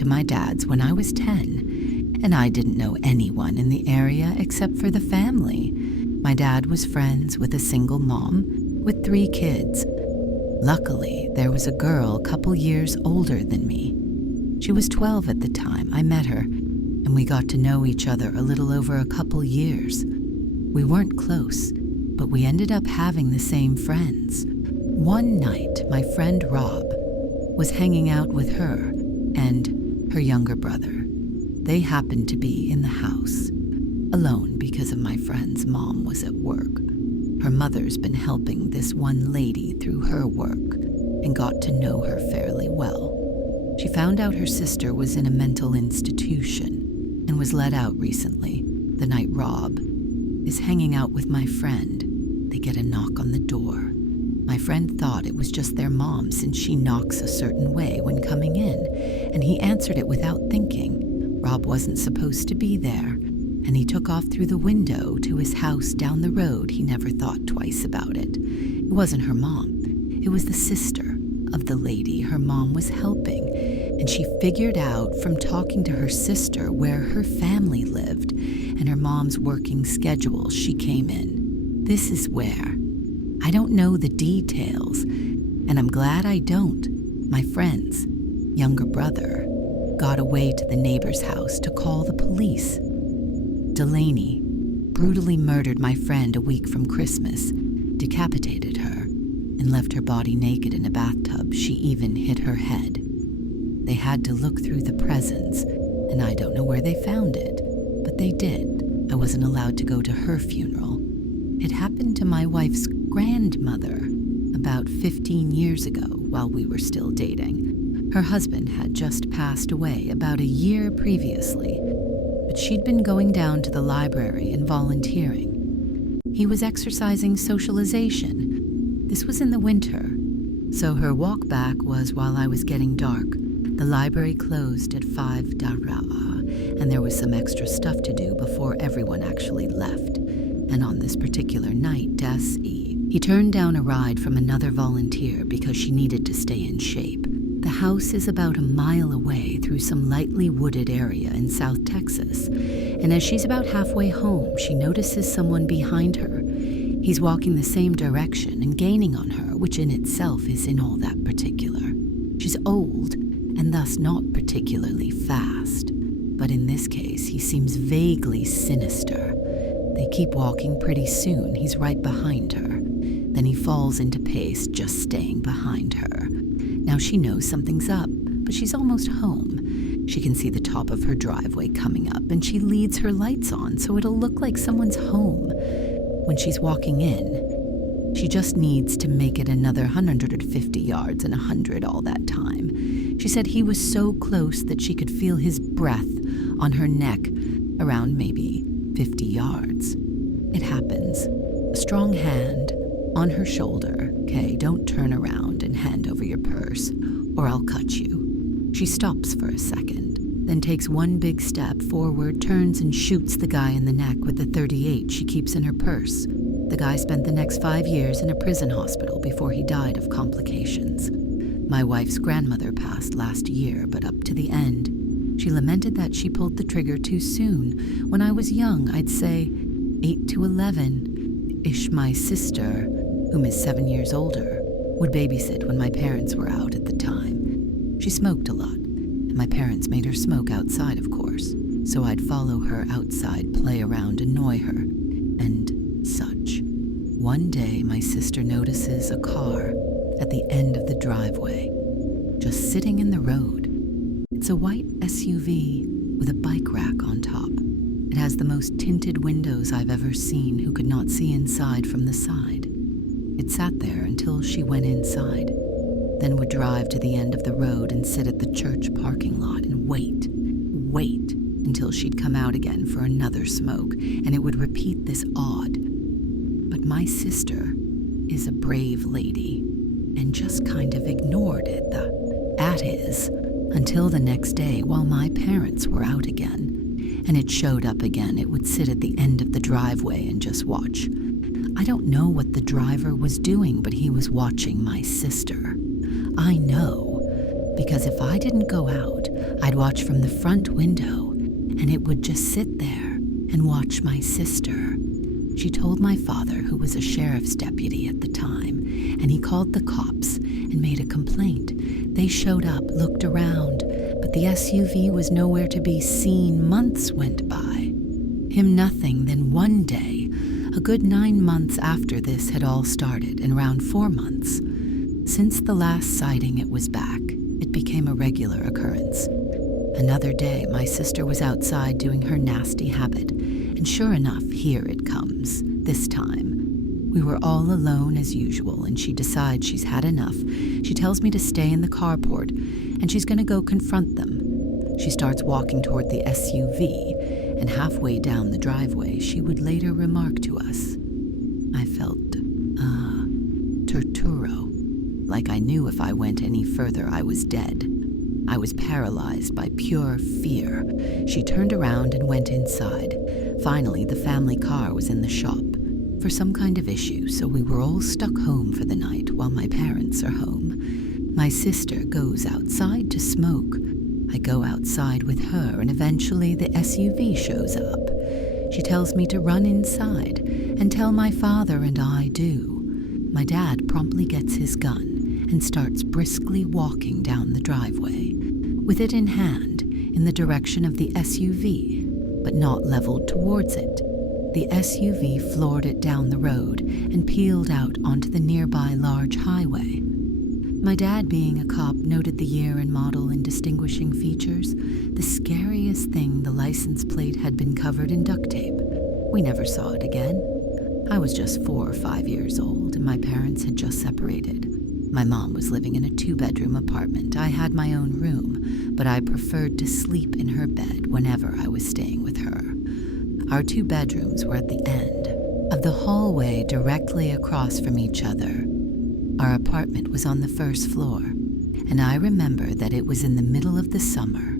to my dad's when I was 10, and I didn't know anyone in the area except for the family. My dad was friends with a single mom with 3 kids. Luckily, there was a girl a couple years older than me. She was 12 at the time I met her, and we got to know each other a little over a couple years. We weren't close, but we ended up having the same friends. One night, my friend Rob was hanging out with her and her younger brother. They happened to be in the house, alone because of my friend's mom was at work. Her mother's been helping this one lady through her work and got to know her fairly well. She found out her sister was in a mental institution and was let out recently. The night Rob is hanging out with my friend, they get a knock on the door. My friend thought it was just their mom since she knocks a certain way when coming in, and he answered it without thinking. Rob wasn't supposed to be there, and he took off through the window to his house down the road. He never thought twice about it. It wasn't her mom. It was the sister of the lady her mom was helping, and she figured out from talking to her sister where her family lived and her mom's working schedule she came in. This is where. I don't know the details, and I'm glad I don't. My friend's younger brother got away to the neighbor's house to call the police. Delaney brutally murdered my friend a week from Christmas, decapitated her, and left her body naked in a bathtub. She even hit her head. They had to look through the presents, and I don't know where they found it, but they did. I wasn't allowed to go to her funeral. It happened to my wife's grandmother about 15 years ago while we were still dating. Her husband had just passed away about a year previously, but she'd been going down to the library and volunteering. He was exercising socialization. This was in the winter, so her walk back was while I was getting dark. The library closed at 5 Dara, and there was some extra stuff to do before everyone actually left. And on this particular night, he turned down a ride from another volunteer because she needed to stay in shape. The house is about a mile away through some lightly wooded area in South Texas, and as she's about halfway home, she notices someone behind her. He's walking the same direction and gaining on her, which in itself isn't all that particular. She's old and thus not particularly fast, but in this case, he seems vaguely sinister. They keep walking. Pretty soon, he's right behind her. Then he falls into pace, just staying behind her. Now she knows something's up, but she's almost home. She can see the top of her driveway coming up, and she leads her lights on so it'll look like someone's home. When she's walking in, she just needs to make it another 150 yards and 100 all that time. She said he was so close that she could feel his breath on her neck around maybe 50 yards. It happens. A strong hand on her shoulder. Okay, don't turn around and hand over your purse, or I'll cut you. She stops for a second, then takes one big step forward, turns and shoots the guy in the neck with the .38 she keeps in her purse. The guy spent the next 5 years in a prison hospital before he died of complications. My wife's grandmother passed last year, but up to the end, she lamented that she pulled the trigger too soon. When I was young, I'd say 8 to 11-ish. My sister, whom is 7 years older, would babysit when my parents were out at the time. She smoked a lot, and my parents made her smoke outside, of course, so I'd follow her outside, play around, annoy her, and such. One day, my sister notices a car at the end of the driveway, just sitting in the road. It's a white SUV with a bike rack on top. It has the most tinted windows I've ever seen. Who could not see inside from the side. It sat there until she went inside, then would drive to the end of the road and sit at the church parking lot and wait until she'd come out again for another smoke, and it would repeat this odd. But my sister is a brave lady and just kind of ignored it, until the next day while my parents were out again, and it showed up again. It would sit at the end of the driveway and just watch. I don't know what the driver was doing, but he was watching my sister. I know, because if I didn't go out, I'd watch from the front window, and it would just sit there and watch my sister. She told my father, who was a sheriff's deputy at the time, and he called the cops and made a complaint. They showed up, looked around, but the SUV was nowhere to be seen. Months went by. Him nothing. Then one day, a good 9 months after this had all started, and around 4 months, since the last sighting it was back, it became a regular occurrence. Another day, my sister was outside doing her nasty habit, and sure enough, here it comes, this time. We were all alone as usual, and she decides she's had enough. She tells me to stay in the carport, and she's going to go confront them. She starts walking toward the SUV, and halfway down the driveway, she would later remark to us, I felt, torturo, like I knew if I went any further I was dead. I was paralyzed by pure fear. She turned around and went inside. Finally, the family car was in the shop for some kind of issue, so we were all stuck home for the night while my parents are home. My sister goes outside to smoke. I go outside with her, and eventually the SUV shows up. She tells me to run inside and tell my father, and I do. My dad promptly gets his gun and starts briskly walking down the driveway, with it in hand, in the direction of the SUV, but not leveled towards it. The SUV floored it down the road and peeled out onto the nearby large highway. My dad, being a cop, noted the year and model and distinguishing features. The scariest thing, the license plate had been covered in duct tape. We never saw it again. I was just 4 or 5 years old, and my parents had just separated. My mom was living in a 2-bedroom apartment. I had my own room, but I preferred to sleep in her bed whenever I was staying with her. Our 2 bedrooms were at the end of the hallway directly across from each other. Our apartment was on the first floor, and I remember that it was in the middle of the summer,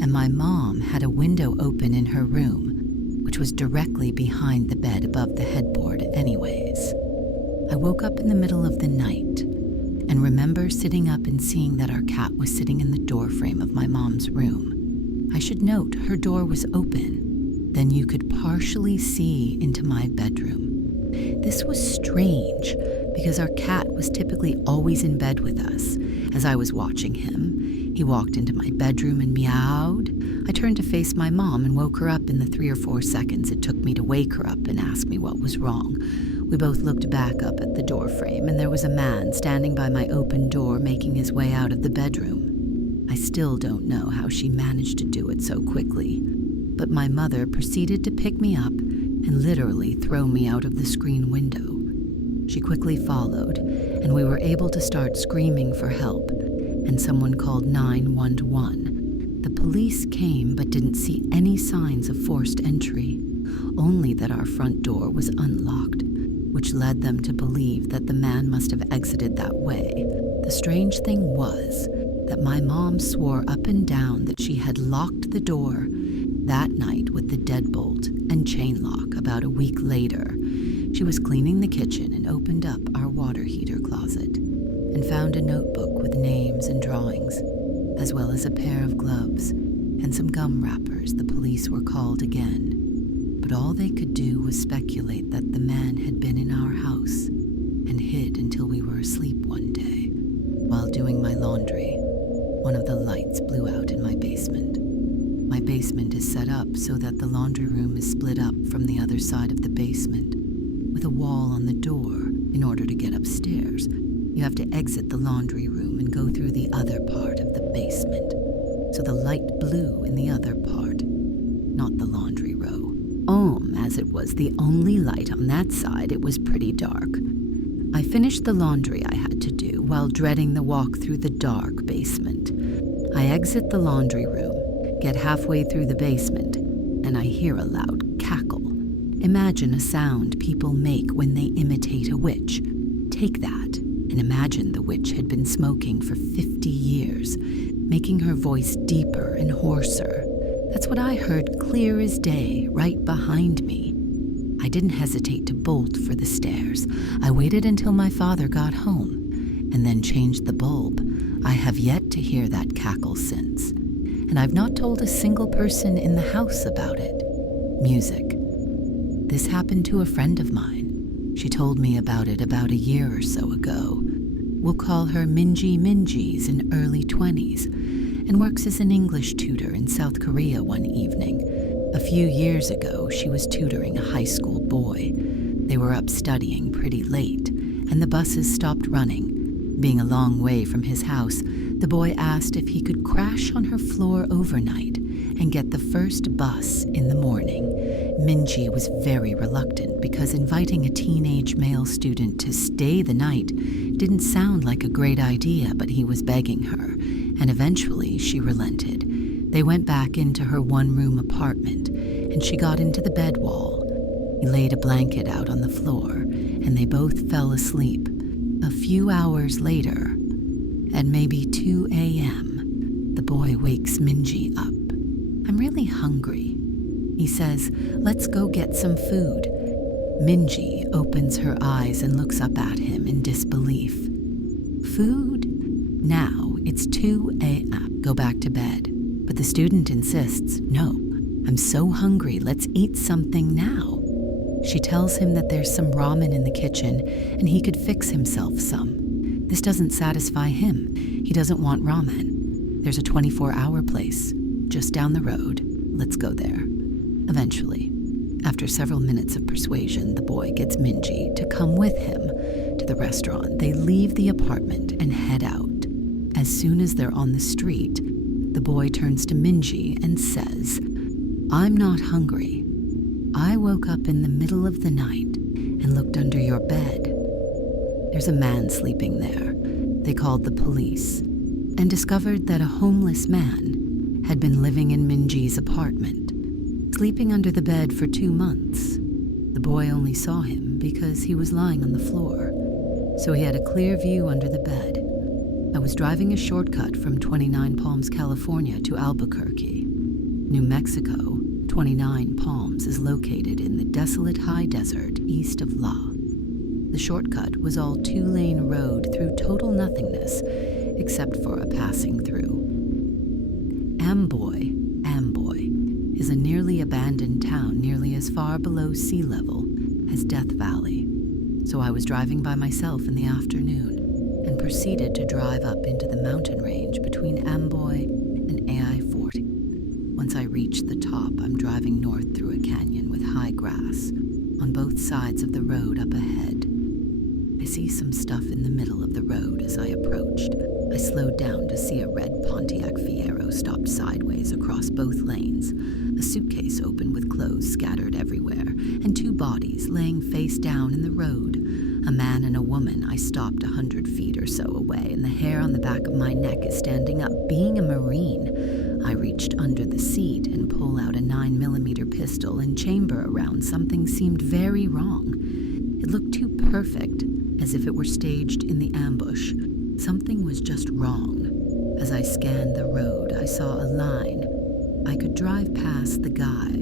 and my mom had a window open in her room, which was directly behind the bed above the headboard anyways. I woke up in the middle of the night and remember sitting up and seeing that our cat was sitting in the doorframe of my mom's room. I should note her door was open, then you could partially see into my bedroom. This was strange because our cat was typically always in bed with us. As I was watching him, he walked into my bedroom and meowed. I turned to face my mom and woke her up in the 3 or 4 seconds it took me to wake her up and ask me what was wrong. We both looked back up at the doorframe, and there was a man standing by my open door making his way out of the bedroom. I still don't know how she managed to do it so quickly, but my mother proceeded to pick me up and literally throw me out of the screen window. She quickly followed, and we were able to start screaming for help, and someone called 911. The police came but didn't see any signs of forced entry, only that our front door was unlocked, which led them to believe that the man must have exited that way. The strange thing was that my mom swore up and down that she had locked the door that night with the deadbolt and chain lock. About a week later, she was cleaning the kitchen and opened up our water heater closet and found a notebook with names and drawings, as well as a pair of gloves and some gum wrappers. The police were called again, but all they could do was speculate that the man had been in our house and hid until we were asleep one day. While doing my laundry, one of the lights blew out in my basement. My basement is set up so that the laundry room is split up from the other side of the basement, with a wall on the door. In order to get upstairs, you have to exit the laundry room and go through the other part of the basement. So the light blew in the other part, not the laundry row. As it was the only light on that side, it was pretty dark. I finished the laundry I had to do while dreading the walk through the dark basement. I exit the laundry room, get halfway through the basement, and I hear a loud cackle. Imagine a sound people make when they imitate a witch. Take that, and imagine the witch had been smoking for 50 years, making her voice deeper and hoarser. That's what I heard clear as day, right behind me. I didn't hesitate to bolt for the stairs. I waited until my father got home, and then changed the bulb. I have yet to hear that cackle since. and I've not told a single person in the house about it. Music. This happened to a friend of mine. She told me about it about a year or so ago. We'll call her Minji's in early 20s, and works as an English tutor in South Korea one evening. A few years ago, she was tutoring a high school boy. They were up studying pretty late, and the buses stopped running. Being a long way from his house, the boy asked if he could crash on her floor overnight and get the first bus in the morning. Minji was very reluctant because inviting a teenage male student to stay the night didn't sound like a great idea, but he was begging her, and eventually she relented. They went back into her one-room apartment, and she got into the bed wall. He laid a blanket out on the floor, and they both fell asleep. A few hours later, at maybe 2 a.m., the boy wakes Minji up. "I'm really hungry." He says, "Let's go get some food." Minji opens her eyes and looks up at him in disbelief. "Food? Now it's 2 a.m. Go back to bed." But the student insists, "No, I'm so hungry, let's eat something now." She tells him that there's some ramen in the kitchen and he could fix himself some. This doesn't satisfy him. He doesn't want ramen. There's a 24-hour place just down the road. Let's go there. Eventually, after several minutes of persuasion, the boy gets Minji to come with him to the restaurant. They leave the apartment and head out. As soon as they're on the street, the boy turns to Minji and says, "I'm not hungry. I woke up in the middle of the night and looked under your bed. There's a man sleeping there." They called the police and discovered that a homeless man had been living in Minji's apartment, sleeping under the bed for 2 months. The boy only saw him because he was lying on the floor, so he had a clear view under the bed. I was driving a shortcut from 29 Palms, California to Albuquerque, New Mexico. 29 Palms is located in the desolate high desert east of La. The shortcut was all 2-lane road through total nothingness, except for a passing through. Amboy is a nearly abandoned town nearly as far below sea level as Death Valley. So I was driving by myself in the afternoon and proceeded to drive up into the mountain range between Amboy and AI-40. Once I reached the top, I'm driving north through a canyon with high grass on both sides of the road up ahead. I see some stuff in the middle of the road as I approached. I slowed down to see a red Pontiac Fiero stopped sideways across both lanes, a suitcase open with clothes scattered everywhere, and 2 bodies laying face down in the road. A man and a woman. I stopped 100 feet or so away, and the hair on the back of my neck is standing up. Being a Marine, I reached under the seat and pulled out a 9mm pistol and chamber around. Something seemed very wrong. It looked too perfect, as if it were staged in the ambush. Something was just wrong. As I scanned the road, I saw a line. I could drive past the guy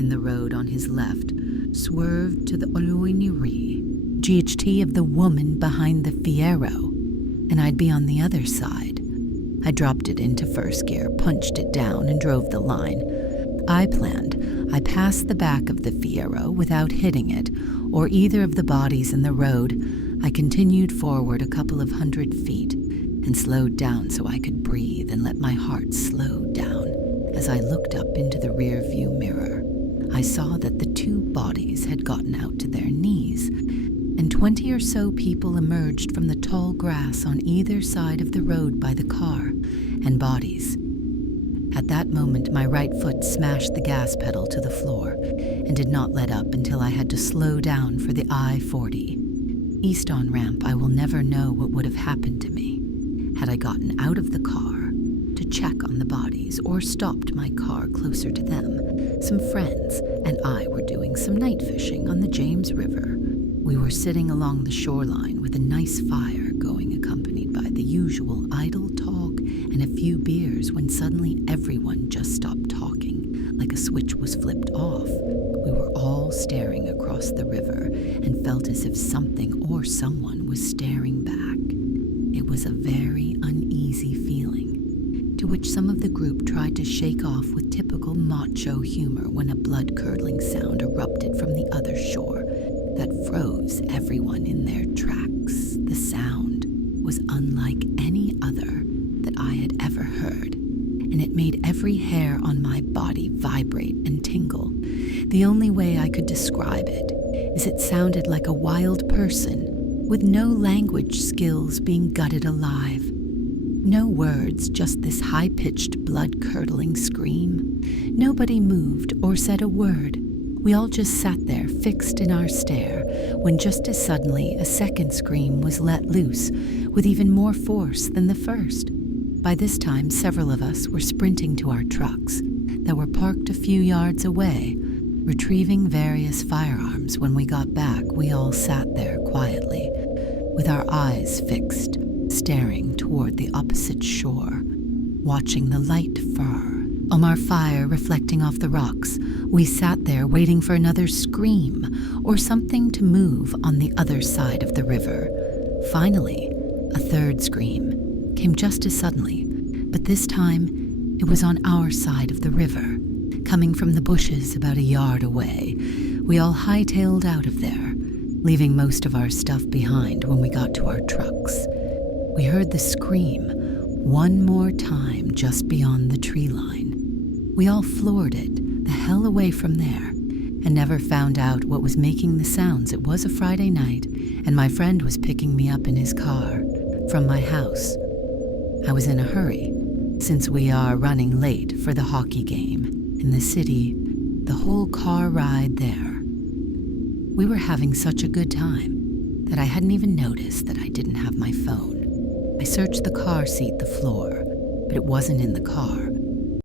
in the road on his left, swerved to the Oloiniri, GHT of the woman behind the Fiero, and I'd be on the other side. I dropped it into first gear, punched it down, and drove the line. I passed the back of the Fiero without hitting it, or either of the bodies in the road. I continued forward a couple of 100 feet and slowed down so I could breathe and let my heart slow down. As I looked up into the rear view mirror, I saw that the 2 bodies had gotten out to their knees, and 20 or so people emerged from the tall grass on either side of the road by the car and bodies. At that moment, my right foot smashed the gas pedal to the floor and did not let up until I had to slow down for the I-40. East on ramp, I will never know what would have happened to me had I gotten out of the car to check on the bodies or stopped my car closer to them. Some friends and I were doing some night fishing on the James River. We were sitting along the shoreline with a nice fire going, accompanied by the usual idle talk and a few beers, when suddenly everyone just stopped talking, like a switch was flipped off. We were all staring across the river and felt as if something or someone was staring back. It was a very uneasy feeling, to to which some of the group tried to shake off with typical macho humor when a blood-curdling sound erupted from the other shore that froze everyone in their tracks. The sound was unlike any other that I had ever heard, and it made every hair on my body vibrate and tingle. The only way I could describe it is it sounded like a wild person with no language skills being gutted alive. No words, just this high-pitched, blood-curdling scream. Nobody moved or said a word. We all just sat there, fixed in our stare, when just as suddenly a second scream was let loose, with even more force than the first. By this time, several of us were sprinting to our trucks that were parked a few yards away, retrieving various firearms. When we got back, we all sat there quietly, with our eyes fixed, staring toward the opposite shore, watching the light fur on our fire reflecting off the rocks. We sat there waiting for another scream or something to move on the other side of the river. Finally, a third scream came just as suddenly, but this time it was on our side of the river, coming from the bushes about a yard away. We all hightailed out of there, leaving most of our stuff behind when we got to our trucks. We heard the scream one more time just beyond the tree line. We all floored it the hell away from there and never found out what was making the sounds. It was a Friday night, and my friend was picking me up in his car from my house. I was in a hurry, since we are running late for the hockey game in the city. The whole car ride there, we were having such a good time that I hadn't even noticed that I didn't have my phone. I searched the car seat, the floor, but it wasn't in the car.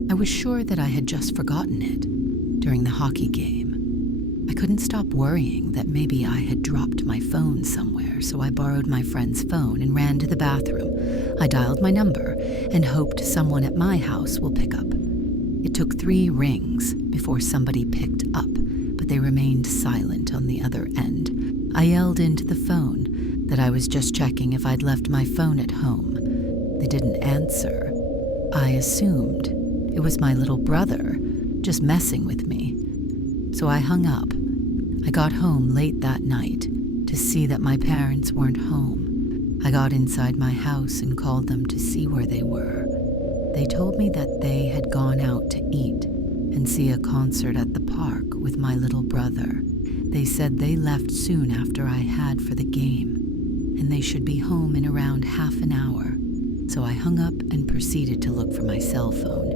I was sure that I had just forgotten it during the hockey game. I couldn't stop worrying that maybe I had dropped my phone somewhere, so I borrowed my friend's phone and ran to the bathroom. I dialed my number and hoped someone at my house will pick up. It took 3 rings before somebody picked up, but they remained silent on the other end. I yelled into the phone that I was just checking if I'd left my phone at home. They didn't answer. I assumed it was my little brother just messing with me. So I hung up. I got home late that night to see that my parents weren't home. I got inside my house and called them to see where they were. They told me that they had gone out to eat and see a concert at the park with my little brother. They said they left soon after I had for the game, and they should be home in around half an hour. So I hung up and proceeded to look for my cell phone.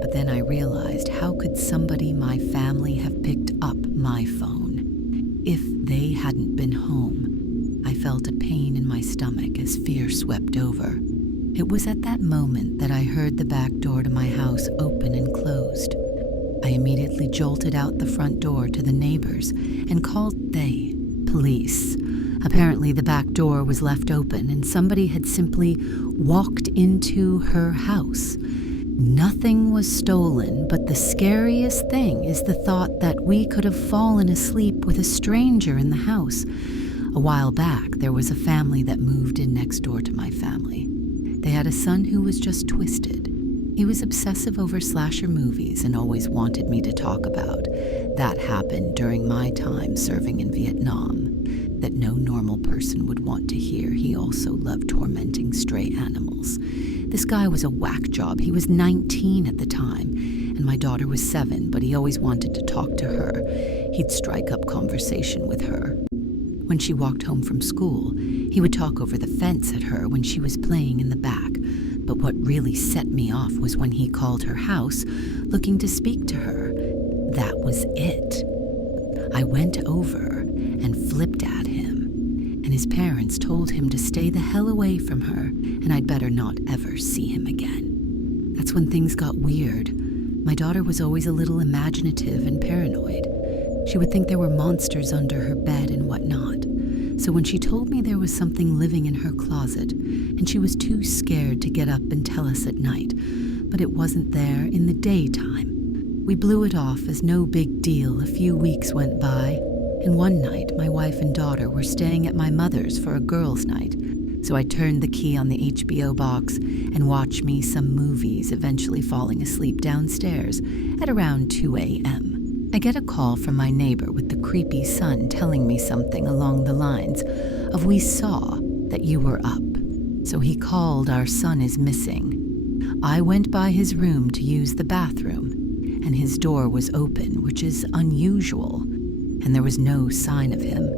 But then I realized, how could somebody my family have picked up my phone if they hadn't been home? I felt a pain in my stomach as fear swept over. It was at that moment that I heard the back door to my house open and closed. I immediately jolted out the front door to the neighbors and called police. Apparently the back door was left open and somebody had simply walked into her house. Nothing was stolen, but the scariest thing is the thought that we could have fallen asleep with a stranger in the house. A while back, there was a family that moved in next door to my family. They had a son who was just twisted. He was obsessive over slasher movies and always wanted me to talk about. That happened during my time serving in Vietnam, that no normal person would want to hear. He also loved tormenting stray animals. This guy was a whack job. He was 19 at the time, and my daughter was 7, but he always wanted to talk to her. He'd strike up conversation with her. When she walked home from school, he would talk over the fence at her when she was playing in the back. But what really set me off was when he called her house, looking to speak to her. That was it. I went over and flipped at him, and his parents told him to stay the hell away from her, and I'd better not ever see him again. That's when things got weird. My daughter was always a little imaginative and paranoid. She would think there were monsters under her bed and whatnot. So when she told me there was something living in her closet, and she was too scared to get up and tell us at night, but it wasn't there in the daytime, we blew it off as no big deal. A few weeks went by, and one night my wife and daughter were staying at my mother's for a girls' night. so I turned the key on the HBO box and watched me some movies, eventually falling asleep downstairs at around 2 a.m. I get a call from my neighbor with the creepy son telling me something along the lines of "We saw that you were up." So he called "Our son is missing." I went by his room to use the bathroom, and his door was open, which is unusual, and there was no sign of him.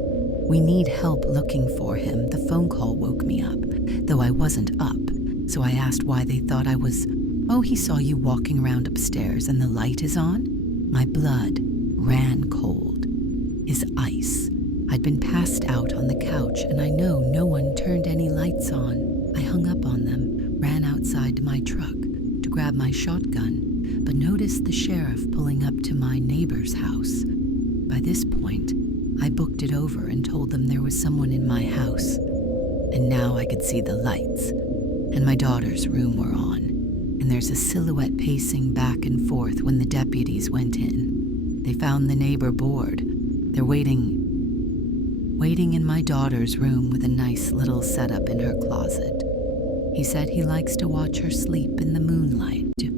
"We need help looking for him." The phone call woke me up, though I wasn't up, so I asked why they thought I was. "Oh, he saw you walking around upstairs and the light is on." My blood ran cold. His ice. I'd been passed out on the couch, and I know no one turned any lights on. I hung up on them, ran outside to my truck to grab my shotgun, but noticed the sheriff pulling up to my neighbor's house. By this point, I booked it over and told them there was someone in my house, and now I could see the lights, and my daughter's room were on, and there's a silhouette pacing back and forth when the deputies went in. They found the neighbor bored. They're waiting in my daughter's room with a nice little setup in her closet. He said he likes to watch her sleep in the moonlight.